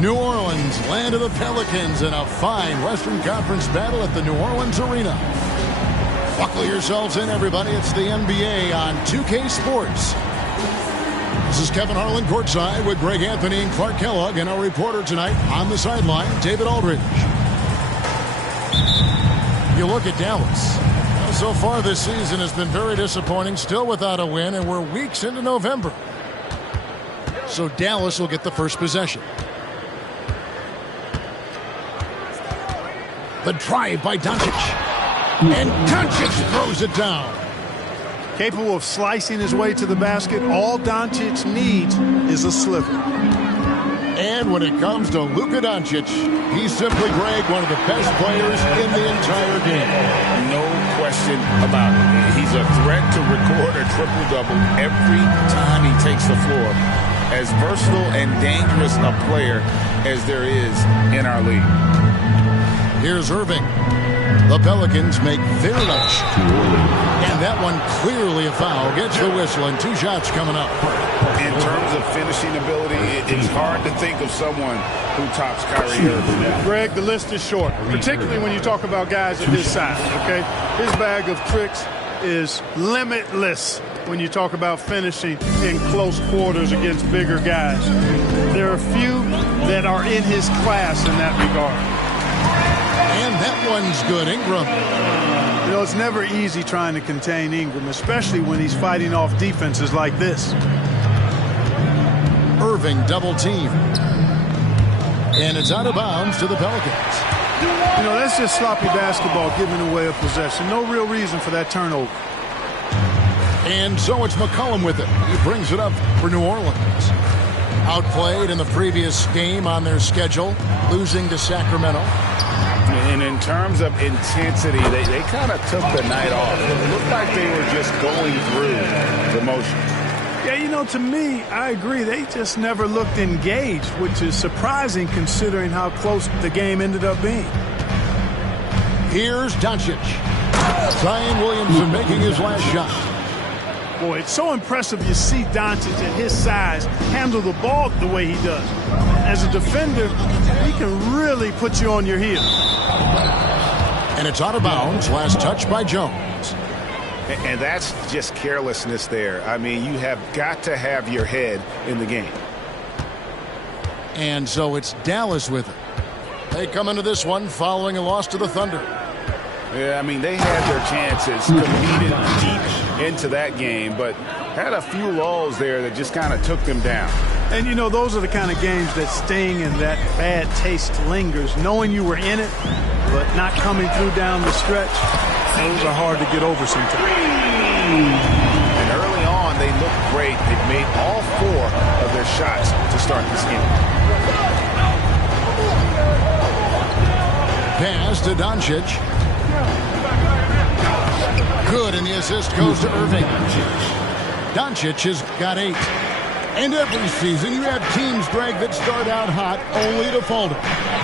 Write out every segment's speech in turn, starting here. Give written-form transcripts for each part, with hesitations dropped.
New Orleans, land of the Pelicans, in a fine Western Conference battle at the New Orleans Arena. Buckle yourselves in, everybody. It's the NBA on 2K Sports. This is Kevin Harlan courtside with Greg Anthony and Clark Kellogg, and our reporter tonight on the sideline, David Aldridge. You look at Dallas. So far this season has been very disappointing, still without a win, and we're weeks into November. So Dallas will get the first possession. The drive by Doncic. And Doncic throws it down. Capable of slicing his way to the basket. All Doncic needs is a sliver. And when it comes to Luka Doncic, he's simply, Greg, one of the best players in the entire game. No question about it. He's a threat to record a triple-double every time he takes the floor. As versatile and dangerous a player as there is in our league. Here's Irving. The Pelicans make their lunch. And that one clearly a foul. Gets the whistle, and 2 shots coming up. In terms of finishing ability, it's hard to think of someone who tops Kyrie Irving. Greg, the list is short, particularly when you talk about guys of his size, okay? His bag of tricks is limitless when you talk about finishing in close quarters against bigger guys. There are few that are in his class in that regard. And that one's good. Ingram. You know, it's never easy trying to contain Ingram, especially when he's fighting off defenses like this. Irving double team. And it's out of bounds to the Pelicans. You know, that's just sloppy basketball giving away a possession. No real reason for that turnover. And so it's McCollum with it. He brings it up for New Orleans. Outplayed in the previous game on their schedule, losing to Sacramento. And in terms of intensity, they kind of took the night off. It looked like they were just going through the motions. Yeah, you know, to me, I agree. They just never looked engaged, which is surprising considering how close the game ended up being. Here's Doncic. Zion Williamson making his last shot. Boy, it's so impressive you see Doncic at his size handle the ball the way he does. As a defender, he can really put you on your heels. And it's out of bounds. Last touch by Jones. And that's just carelessness there. I mean, you have got to have your head in the game. And so it's Dallas with it. They come into this one following a loss to the Thunder. Yeah, I mean, they had their chances, competed deep into that game, but had a few lulls there that just kind of took them down. And, you know, those are the kind of games that sting and that bad taste lingers. Knowing you were in it, but not coming through down the stretch, those are hard to get over sometimes. And early on, they looked great. They've made all 4 of their shots to start this game. Pass to Doncic. Good, and the assist goes to Irving. Doncic has got 8. And every season you have teams, Greg, that start out hot only to falter.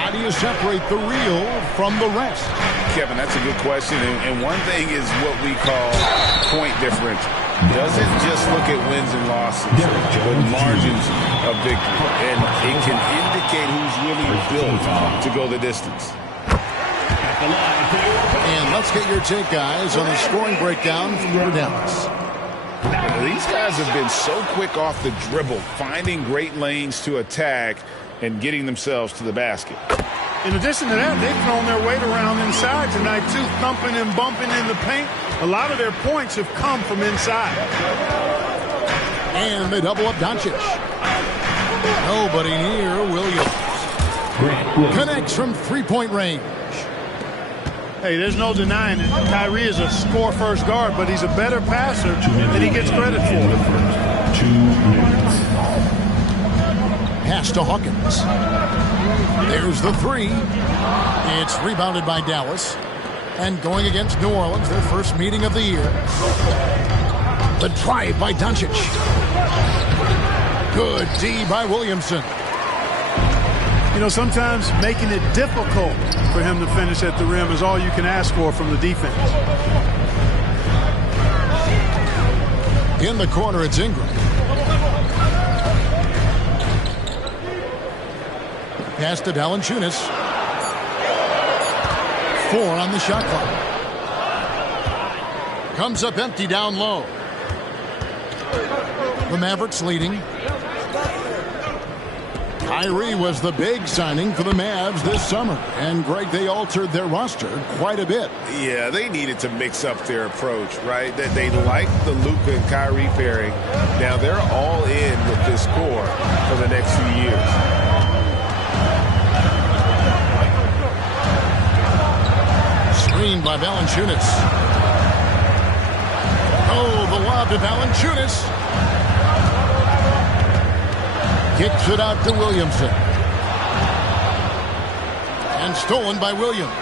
How do you separate the real from the rest? Kevin, that's a good question. And one thing is what we call point differential. Doesn't just look at wins and losses, but margins of victory. And it can indicate who's really built to go the distance. And let's get your take, guys, on the scoring breakdown for Dallas. These guys have been so quick off the dribble, finding great lanes to attack and getting themselves to the basket. In addition to that, they've thrown their weight around inside tonight, too, thumping and bumping in the paint. A lot of their points have come from inside. And they double up Doncic. Nobody near Williams. Connects from three-point range. Hey, there's no denying it. Kyrie is a score-first guard, but he's a better passer than he gets credit for. 2 minutes. Pass to Hawkins. There's the 3. It's rebounded by Dallas. And going against New Orleans, their first meeting of the year. The drive by Doncic. Good D by Williamson. You know, sometimes making it difficult for him to finish at the rim is all you can ask for from the defense. In the corner, it's Ingram. Pass to Valanciunas. 4 on the shot clock. Comes up empty down low. The Mavericks leading. Kyrie was the big signing for the Mavs this summer. And, Greg, they altered their roster quite a bit. Yeah, they needed to mix up their approach, right? That they liked the Luka and Kyrie pairing. Now they're all in with this core for the next few years. Screened by Valanciunas. Oh, the lob to Valanciunas. Kicks it out to Williamson. And stolen by Williams.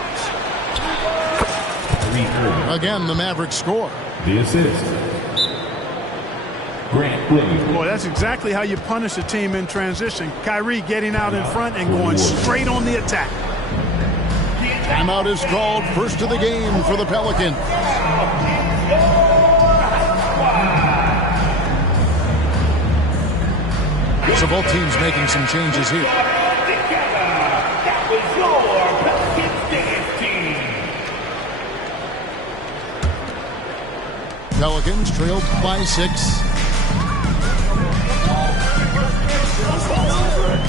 Again, the Mavericks score. The assist. Grant Williams. Boy, that's exactly how you punish a team in transition. Kyrie getting out in front and going straight on the attack. Timeout is called, first of the game for the Pelicans. So both teams making some changes here. Pelicans trailed by 6.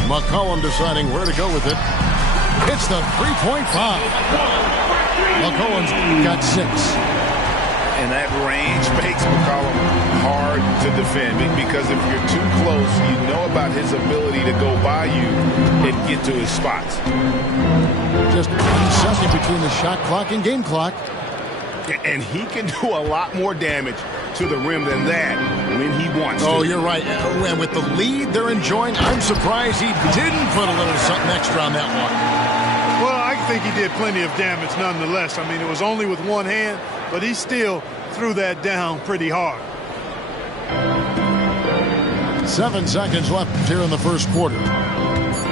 McCollum deciding where to go with it. It's the three-point foul. McCollum's got 6. And that range makes McCollum hard to defend, because if you're too close, you know about his ability to go by you and get to his spots. Just 1 second between the shot clock and game clock. And he can do a lot more damage to the rim than that when he wants to. Oh, you're right. And with the lead they're enjoying, I'm surprised he didn't put a little something extra on that one. Well, I think he did plenty of damage nonetheless. I mean, it was only with one hand, but he still threw that down pretty hard. 7 seconds left here in the first quarter.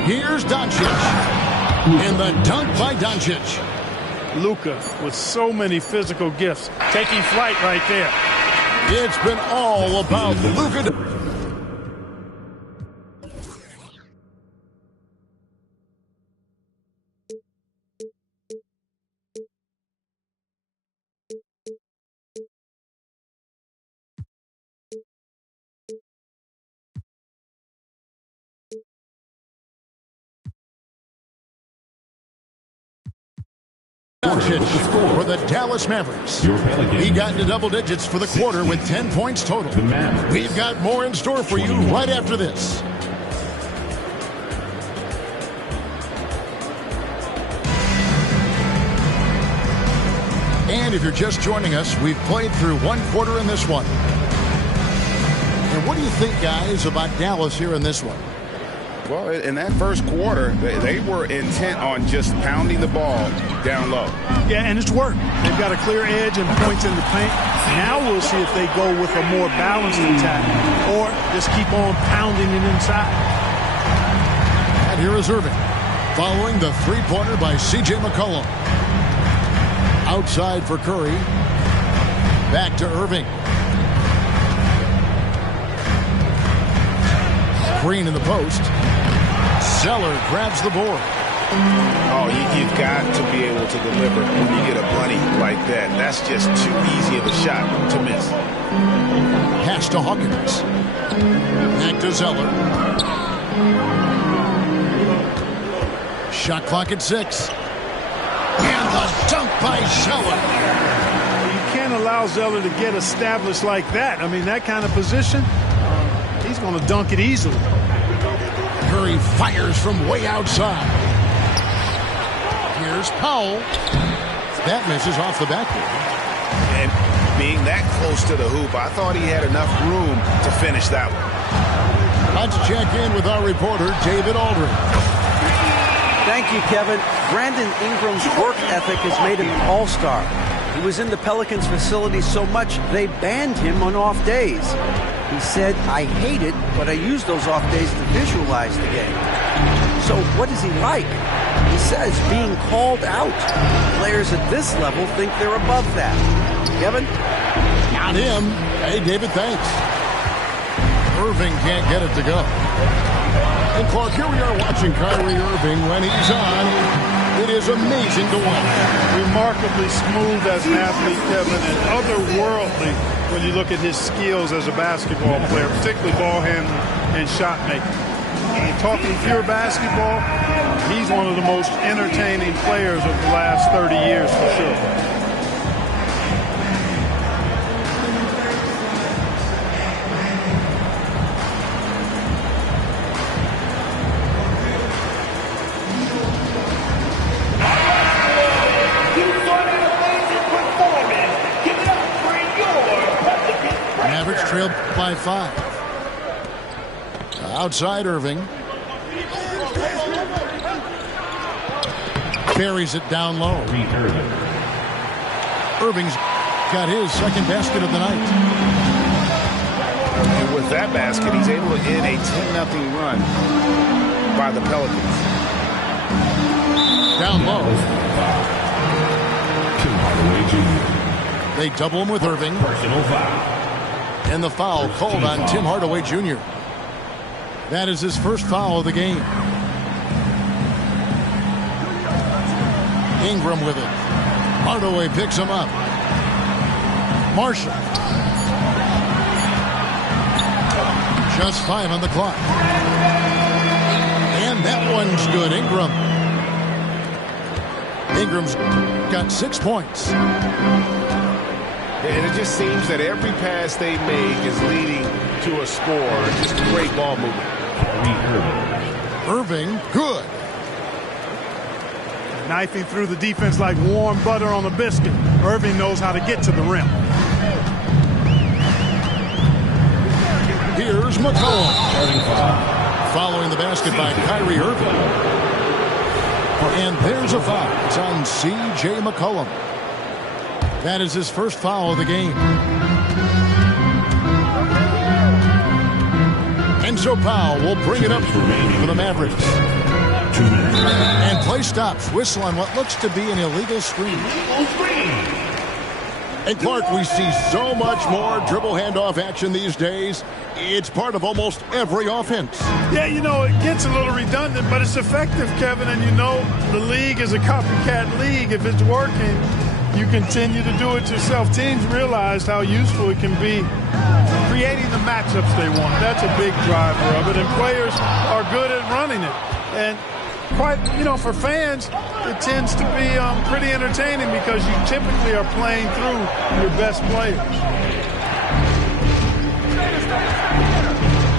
Here's Doncic. And the dunk by Doncic. Luka with so many physical gifts, taking flight right there. It's been all about Luka. For the Dallas Mavericks. He got into double digits for the quarter with 10 points total. We've got more in store for you right after this. And if you're just joining us, we've played through 1 quarter in this one. And what do you think, guys, about Dallas here in this one? Well, in that first quarter, they were intent on just pounding the ball down low. Yeah, and it's worked. They've got a clear edge and points in the paint. Now we'll see if they go with a more balanced attack or just keep on pounding it inside. And here is Irving, following the three-pointer by C.J. McCollum. Outside for Curry. Back to Irving. Green in the post. Zeller grabs the board. Oh, you've got to be able to deliver when you get a bunny like that. That's just too easy of a shot to miss. Pass to Hawkins. Back to Zeller. Shot clock at 6. And the dunk by Zeller. You can't allow Zeller to get established like that. I mean, that kind of position, he's going to dunk it easily. Curry fires from way outside. Here's Powell. That misses off the backboard. And being that close to the hoop, I thought he had enough room to finish that one. Let's check in with our reporter, David Aldridge. Thank you, Kevin. Brandon Ingram's work ethic has made him an all-star. He was in the Pelicans facility so much they banned him on off days. He said, "I hate it, but I use those off days to visualize the game." So what is he like? He says being called out. Players at this level think they're above that. Kevin? Not him. Hey, David, thanks. Irving can't get it to go. And Clark, here we are watching Kyrie Irving when he's on. It is amazing to watch. Remarkably smooth as an athlete, Kevin, and otherworldly when you look at his skills as a basketball player, particularly ball handling and shot making. And talking pure basketball, he's one of the most entertaining players of the last 30 years for sure. Mavericks trailed by 5. Outside Irving. Buries it down low. Irving's got his second basket of the night. And with that basket, he's able to end a 10-0 run by the Pelicans. Down low. They double him with Irving. Personal foul. And the foul called on Tim Hardaway Jr. That is his first foul of the game. Ingram with it. Hardaway picks him up. Marshall. Just 5 on the clock. And that one's good. Ingram's got 6 points. And it just seems that every pass they make is leading to a score. Just great ball movement. Irving, good. Knifing through the defense like warm butter on a biscuit. Irving knows how to get to the rim. Here's McCollum. Following the basket by Kyrie Irving. And there's a foul. It's on C.J. McCollum. That is his first foul of the game. And so Powell will bring it up for the Mavericks. 2 minutes. And play stops. Whistle on what looks to be an illegal screen. And Clark, we see so much more dribble handoff action these days. It's part of almost every offense. Yeah, you know, it gets a little redundant, but it's effective, Kevin. And you know, the league is a copycat league. If it's working, you continue to do it yourself. Teams realize how useful it can be creating the matchups they want. That's a big driver of it, and players are good at running it. And quite, you know, for fans, it tends to be pretty entertaining because you typically are playing through your best players.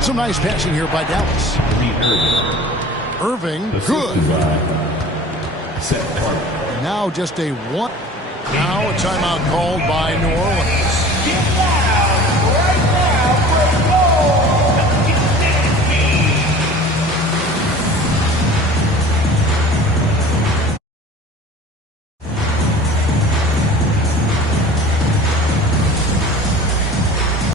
Some nice passing here by Dallas. Irving, good. Now just a one. Now a timeout called by New Orleans.